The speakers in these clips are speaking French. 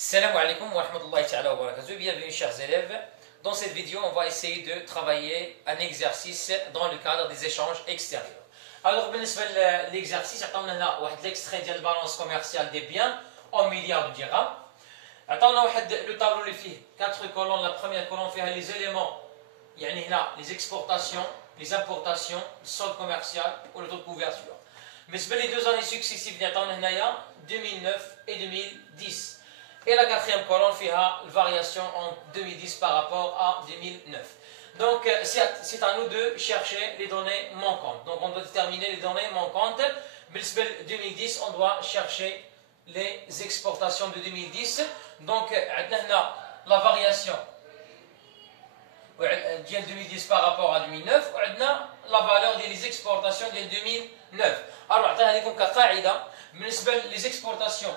Salam alaikum wa rahmatullahi ta'ala wa barakatuh. Bienvenue chers élèves. Dans cette vidéo, on va essayer de travailler un exercice dans le cadre des échanges extérieurs. Alors, l'exercice, on a l'extrait de la balance commerciale des biens en milliards de dirhams. On a le tableau qui fait 4 colonnes. La première colonne fait les éléments, les exportations, les importations, le solde commercial ou le taux de couverture. Mais les 2 années successives, 2009 et 2010. Et la quatrième colonne fait la variation en 2010 par rapport à 2009. Donc, c'est à nous de chercher les données manquantes. Donc, on doit déterminer les données manquantes. Mais 2010, on doit chercher les exportations de 2010. Donc, la variation de 2010 par rapport à 2009. La valeur des exportations de 2009. Alors, les exportations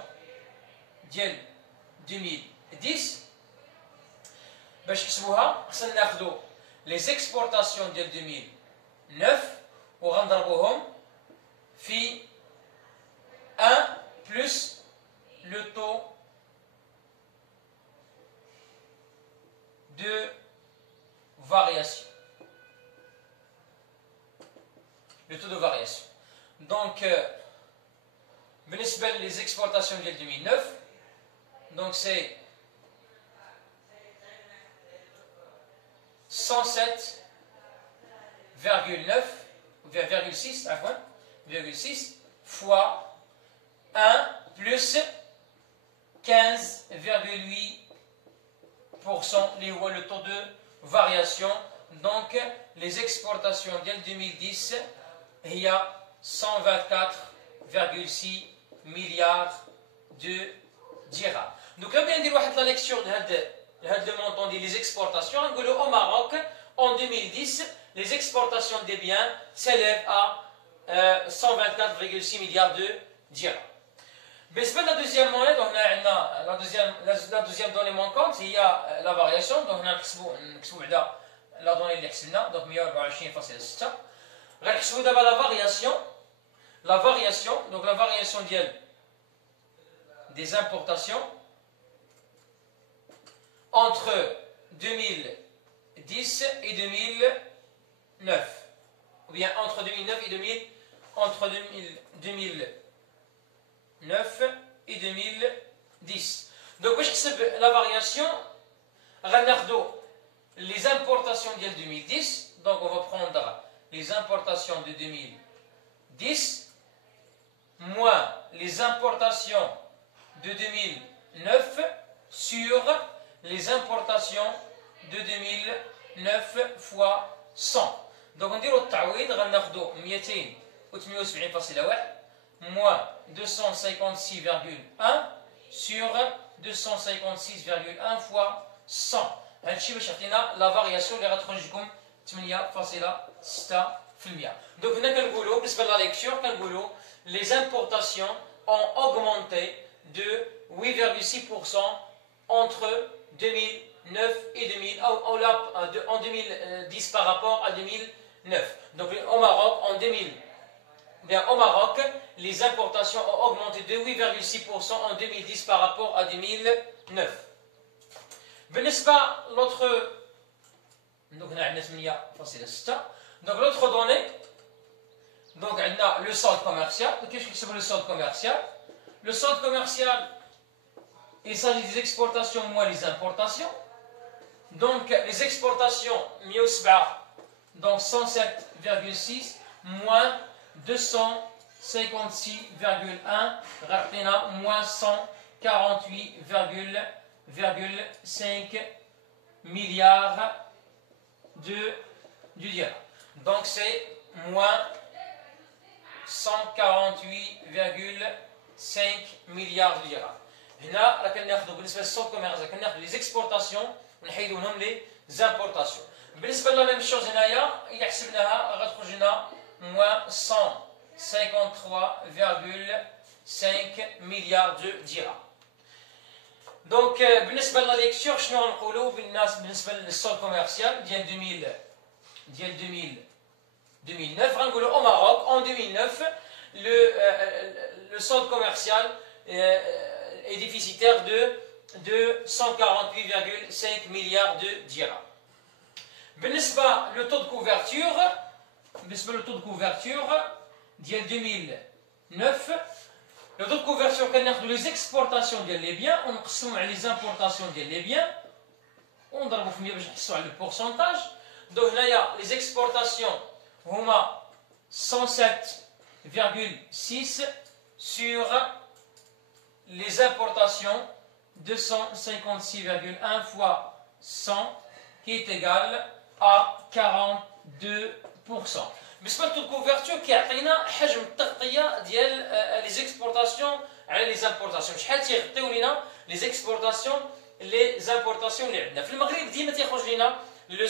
de 2010 باش نحسبوها خصنا ناخذوا لي زيكسبورطاسيون ديال 2009 وغنضربوهم في 1 plus le taux de variation. Le taux de variation. Donc بالنسبة les exportations ديال 2009. Donc c'est 107,6 fois 1 plus 15,8% le taux de variation. Donc les exportations de 2010 il y a 124,6 milliards de dirhams. Donc, là, bien dire la lecture de le montant des exportations. Au Maroc, en 2010, les exportations des biens s'élèvent à 124,6 milliards de dirhams. Mais la deuxième monnaie, donc, la deuxième donnée manquante, il y a la variation. Donc, on a la donnée de l'excellent, donc 124,6. On va d'abord la variation. La variation, donc la variation des importations entre 2010 et 2009, ou bien entre 2009 et 2010. Donc, la variation, les importations de 2010, donc on va prendre les importations de 2010 moins les importations de 2009 sur les importations de 2009 fois 100. Donc on dit au ta'wid, on va prendre 278,1 moins 256,1 sur 256,1 fois 100. هادشي باش يعطينا لا فارياسيون اللي غتخرج لكم 8,6%. Donc هنا كنقولوا بالنسبه لا ليكتور كنقولوا les importations ont augmenté de 8,6% entre 2009 et 2000, en 2010 par rapport à 2009. Donc au Maroc, au Maroc, les importations ont augmenté de 8,6% en 2010 par rapport à 2009. L'autre, donc l'autre donnée, donc on a le solde commercial. Qu'est-ce que c'est le solde commercial? Le solde commercial, il s'agit des exportations moins les importations. Donc les exportations, donc 107,6 moins 256,1, moins 148,5 milliards de dirhams. Donc c'est moins 148,5 milliards de dirhams. هنا راه كناخذوا بالنسبه للسوق كوميرسيال كناخذوا لي زيكسبورطاسيون ونحيدوا لهم لي زامبورطاسيون. بالنسبه لا ميم شوز هنايا الا حسبناها غتخرج لنا moins 153,5 milliards de dirhams. دونك بالنسبه لا ليكتور شنو غنقولوا بالنسبه للسوق كوميرسيال ديال 2009 غنقولوا au Maroc en 2009 le solde commercial est déficitaire de de 148,5 milliards de dirhams. Le taux de couverture, ديال 2009, le taux de couverture كناخذوا les exportations ديال les biens ونقسموا على les importations ديال les biens ونضربوا في 100 باش نحسوا على le pourcentage. Donc هنايا les exportations هما 107,6 sur les importations 256,1 fois 100 qui est égal à 42%. بالنسبه للتو كوفرتور كيعطينا حجم التغطيه ديال لي زيكسبورتاسيون على لي زامبورتاسيون، شحال تيغطيو لينا لي زيكسبورتاسيون لي زامبورتاسيون اللي عندنا. في المغرب ديما تيخرج لينا لو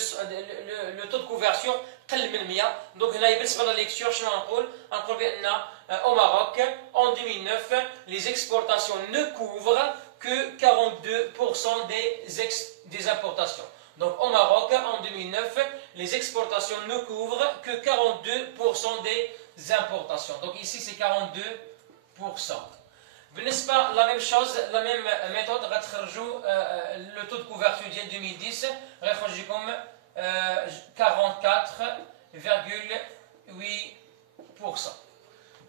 تو دو كوفرتور قل من 100. دونك هنايا بالنسبه لليكتور شنو غنقول بان au Maroc en 2009 les exportations ne couvrent que 42% des importations. Donc au Maroc, en 2009, les exportations ne couvrent que 42% des importations. Donc ici, c'est 42%. La même chose, la même méthode, le taux de couverture de 2010, comme 44,8%.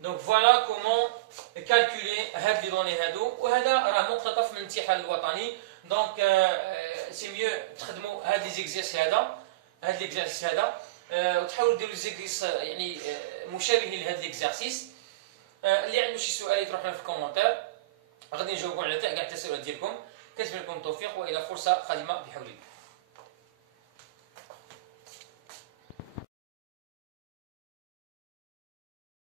Donc voilà comment calculer هاد les données هادو، وهذا راه مقتطف من الامتحان الوطني. دونك سي ميو تخدموا هاد لي زيكزيرس هذا وتحاولوا ديروا زيكزيرس يعني مشابهين لهاد ليكزارسيس. اللي عنده شي سؤال يطرح لنا في الكومونتير، غادي نجاوبوا على كاع التساؤلات ديالكم. كنتمنى لكم التوفيق والى فرصه قادمه بحول الله.